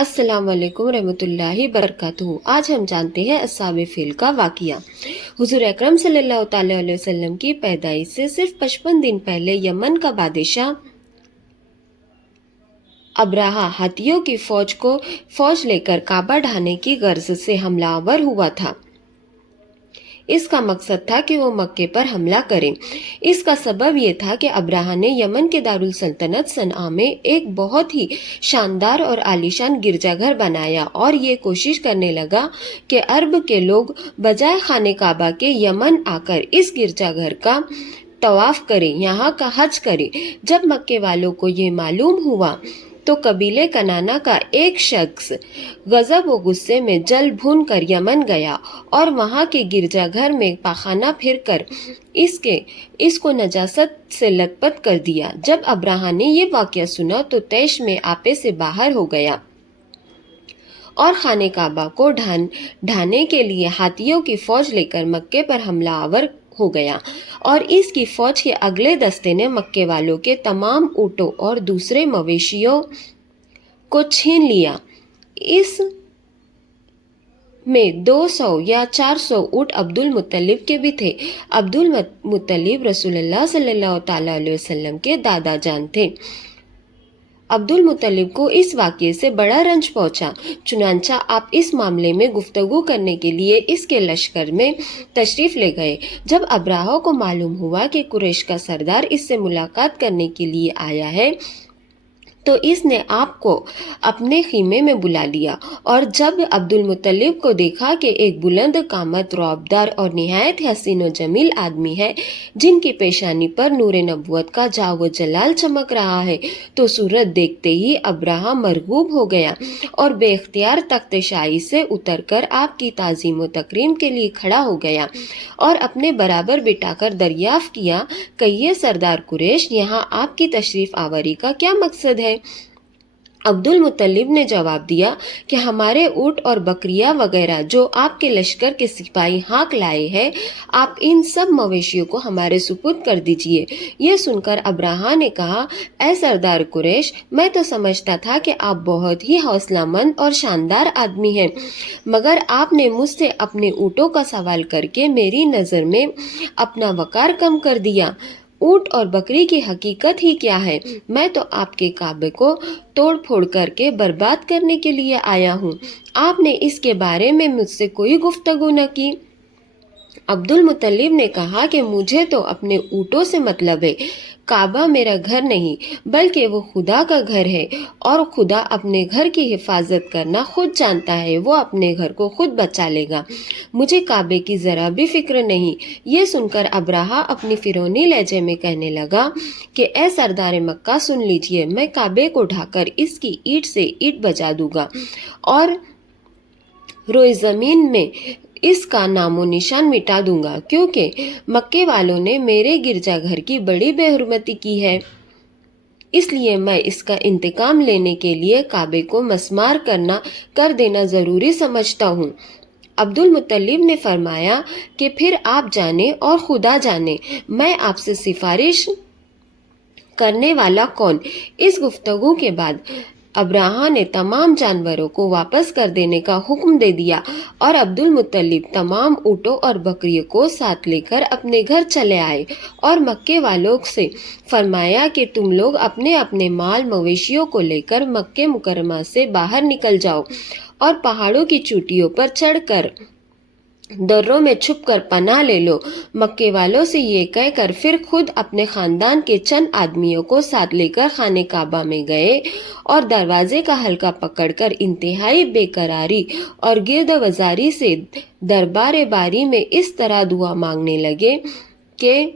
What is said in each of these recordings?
السلام علیکم رحمۃ اللہ وبرکاتہ۔ آج ہم جانتے ہیں اصحاب فیل کا واقعہ۔ حضور اکرم صلی اللہ تعالی علیہ وسلم کی پیدائش سے صرف 55 دن پہلے یمن کا بادشاہ ابرہہ ہاتھیوں کی فوج لے کر کعبہ ڈھانے کی غرض سے حملہ آور ہوا تھا۔ اس کا مقصد تھا کہ وہ مکے پر حملہ کریں۔ اس کا سبب یہ تھا کہ ابرہہ نے یمن کے دارالسلطنت صنعا میں ایک بہت ہی شاندار اور عالیشان گرجا گھر بنایا اور یہ کوشش کرنے لگا کہ عرب کے لوگ بجائے خانہ کعبہ کے یمن آ کر اس گرجا گھر کا طواف کریں، یہاں کا حج کریں۔ جب مکے والوں کو یہ معلوم ہوا تو قبیلے کنانا کا ایک شخص غضب و غصے میں جل بھون کر یمن گیا اور وہاں کے گرجا گھر میں پاخانہ پھر کر اس کو نجاست سے لت پت کر دیا۔ جب ابرہہ نے یہ واقعہ سنا تو طیش میں آپے سے باہر ہو گیا اور خانہ کعبہ کو ڈھانے کے لیے ہاتھیوں کی فوج لے کر مکے پر حملہ آور ہو گیا، اور اس کی فوج کے اگلے دستے نے مکے والوں کے تمام اونٹوں اور دوسرے مویشیوں کو چھین لیا۔ اس میں 200 یا 400 اونٹ عبد المطلب کے بھی تھے۔ عبد المطلب رسول اللہ صلی اللہ تعالی علیہ وسلم کے دادا جان تھے۔ عبد المطلب کو اس واقعے سے بڑا رنج پہنچا، چنانچہ آپ اس معاملے میں گفتگو کرنے کے لیے اس کے لشکر میں تشریف لے گئے۔ جب ابرہہ کو معلوم ہوا کہ قریش کا سردار اس سے ملاقات کرنے کے لیے آیا ہے تو اس نے آپ کو اپنے خیمے میں بلا لیا، اور جب عبد المطلب کو دیکھا کہ ایک بلند قامت، رعبدار اور نہایت حسین و جمیل آدمی ہے جن کی پیشانی پر نور نبوت کا جاہ و جلال چمک رہا ہے، تو صورت دیکھتے ہی ابرہہ مرغوب ہو گیا اور بے اختیار تخت شاہی سے اتر کر آپ کی تعظیم و تکریم کے لیے کھڑا ہو گیا اور اپنے برابر بٹھا کر دریافت کیا کہ یہ سردار قریش، یہاں آپ کی تشریف آوری کا کیا مقصد ہے؟ عبد المطلب نے جواب دیا کہ ہمارے اونٹ اور بکریاں وغیرہ جو آپ کے لشکر کے سپاہی ہاک لائے ہیں، آپ ان سب مویشیوں کو ہمارے سپرد کر دیجئے۔ یہ سن کر ابرہہ نے کہا، اے سردار قریش، میں تو سمجھتا تھا کہ آپ بہت ہی حوصلہ مند اور شاندار آدمی ہیں، مگر آپ نے مجھ سے اپنے اونٹوں کا سوال کر کے میری نظر میں اپنا وقار کم کر دیا۔ اونٹ اور بکری کی حقیقت ہی کیا ہے؟ میں تو آپ کے کعبے کو توڑ پھوڑ کر کے برباد کرنے کے لیے آیا ہوں، آپ نے اس کے بارے میں مجھ سے کوئی گفتگو نہ کی۔ عبد المطلب نے کہا کہ مجھے تو اپنے اونٹوں سے مطلب ہے، کعبہ میرا گھر نہیں بلکہ وہ خدا کا گھر ہے، اور خدا اپنے گھر کی حفاظت کرنا خود جانتا ہے، وہ اپنے گھر کو خود بچا لے گا، مجھے کعبے کی ذرا بھی فکر نہیں۔ یہ سن کر ابرہہ اپنی فرعونی لہجے میں کہنے لگا کہ اے سردار مکہ، سن لیجئے، میں کعبے کو ڈھا کر اس کی اینٹ سے اینٹ بجا دوں گا اور روئے زمین میں اس کا نام و نشان مٹا دوں گا، کیونکہ مکے والوں نے میرے گرجا گھر کی بڑی بے حرمتی کی ہے، اس لیے میں اس کا انتقام لینے کے لیے کعبے کو مسمار کر دینا ضروری سمجھتا ہوں۔ عبد المطلب نے فرمایا کہ پھر آپ جانے اور خدا جانے، میں آپ سے سفارش کرنے والا کون؟ اس گفتگو کے بعد ابرہہ نے تمام جانوروں کو واپس کر دینے کا حکم دے دیا، اور عبد المطلب تمام اونٹوں اور بکریوں کو ساتھ لے کر اپنے گھر چلے آئے اور مکے والوں سے فرمایا کہ تم لوگ اپنے اپنے مال مویشیوں کو لے کر مکہ مکرمہ سے باہر نکل جاؤ اور پہاڑوں کی چوٹیوں پر چڑھ کر دروں میں چھپ کر پناہ لے لو۔ مکے والوں سے یہ کہہ کر پھر خود اپنے خاندان کے چند آدمیوں کو ساتھ لے کر خانہ کعبہ میں گئے اور دروازے کا حلقہ پکڑ کر انتہائی بے قراری اور گرد وزاری سے دربار باری میں اس طرح دعا مانگنے لگے کہ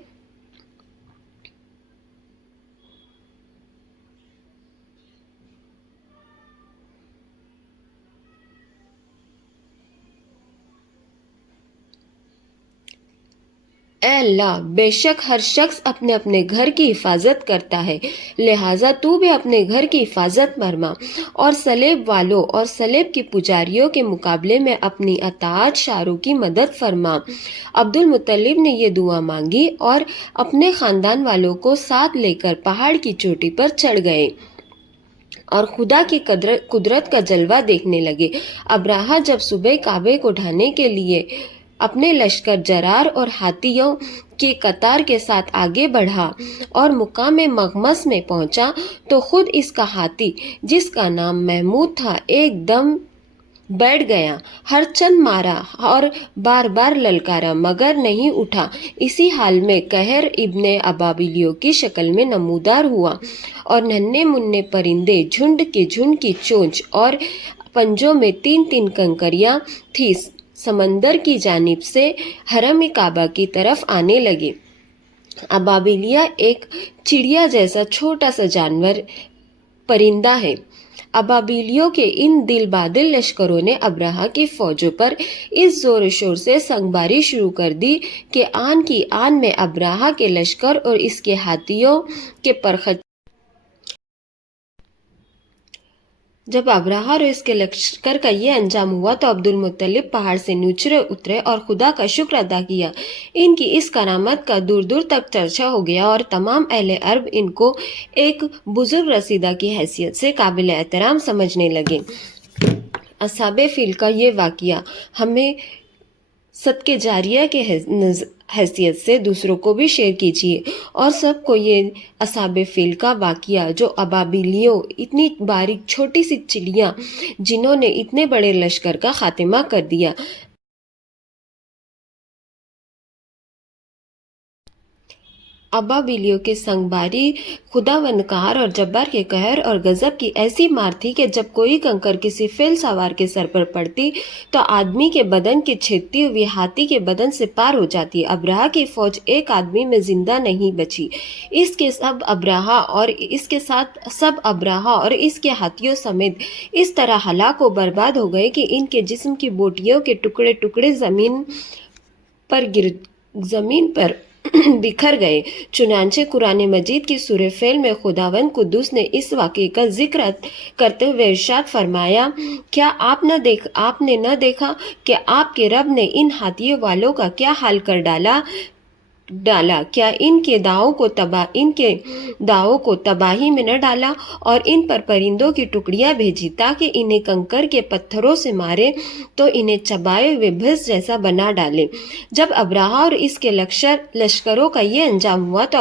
اے اللہ، بے شک ہر شخص اپنے اپنے گھر کی حفاظت کرتا ہے، لہٰذا تو بھی اپنے گھر کی حفاظت فرما اور سلیب والوں اور سلیب کی پجاریوں کے مقابلے میں اپنی اطاعت شاروں کی مدد فرما۔ عبد المطلب نے یہ دعا مانگی اور اپنے خاندان والوں کو ساتھ لے کر پہاڑ کی چوٹی پر چڑھ گئے۔ اور خدا کی قدرت کا جلوہ دیکھنے لگے۔ ابراہا جب صبح کعبے کو ڈھانے کے لیے اپنے لشکر جرار اور ہاتھیوں کی قطار کے ساتھ آگے بڑھا اور مقام مغمس میں پہنچا تو خود اس کا ہاتھی، جس کا نام محمود تھا، ایک دم بیٹھ گیا، ہر چند مارا اور بار بار للکارا مگر نہیں اٹھا۔ اسی حال میں قہر ابن ابابیلیوں کی شکل میں نمودار ہوا اور ننھے منھے پرندے جھنڈ کی چونچ اور پنجوں میں 3 کنکریاں تھیں سمندر کی جانب سے حرم کعبہ کی طرف آنے لگے۔ ابابیلیہ ایک چڑیا جیسا چھوٹا سا جانور پرندہ ہے۔ ابابیلیوں کے ان دل بادل لشکروں نے ابراہا کی فوجوں پر اس زور و شور سے سنگباری شروع کر دی کہ آن کی آن میں ابراہا کے لشکر اور اس کے ہاتھیوں کے پرخچے۔ جب ابراہا اور اس کے لشکر کا یہ انجام ہوا تو عبد المطلب پہاڑ سے نیچے اترے اور خدا کا شکر ادا کیا۔ ان کی اس کرامت کا دور دور تک چرچا ہو گیا اور تمام اہل عرب ان کو ایک بزرگ رسیدہ کی حیثیت سے قابل احترام سمجھنے لگے۔ اصحاب فیل کا یہ واقعہ ہمیں صدقہ جاریہ کے حیثیت سے دوسروں کو بھی شیئر کیجیے اور سب کو یہ اصحاب فیل کا واقعہ، جو ابابیلیوں، اتنی باریک چھوٹی سی چڑیاں جنہوں نے اتنے بڑے لشکر کا خاتمہ کر دیا۔ ابابیلیوں کے سنگباری خداوندگار اور جبار کے قہر اور غضب کی ایسی مار تھی کہ جب کوئی کنکر کسی فیل سوار کے سر پر پڑتی تو آدمی کے بدن کی چھیدتی ہوئی ہاتھی کے بدن سے پار ہو جاتی۔ ابراہا کی فوج ایک آدمی میں زندہ نہیں بچی۔ اس کے سب ابراہا اور اس کے ہاتھیوں سمیت اس طرح ہلاک و برباد ہو گئے کہ ان کے جسم کی بوٹیوں کے ٹکڑے ٹکڑے زمین پر بکھر گئے۔ چنانچہ قرآن مجید کی سورہ فیل میں خداوند قدوس نے اس واقعے کا ذکر کرتے ہوئے ارشاد فرمایا، کیا آپ نے نہ دیکھا کہ آپ کے رب نے ان ہاتھیوں والوں کا کیا حال کر ڈالا؟ کیا ان کے داؤں کو تباہی میں نہ ڈالا اور ان پر پرندوں کی ٹکڑیاں بھیجی تاکہ انہیں کنکر کے پتھروں سے مارے تو انہیں چبائے ہوئے بھس جیسا بنا ڈالے۔ جب ابراہا اور اس کے لشکروں کا یہ انجام ہوا تو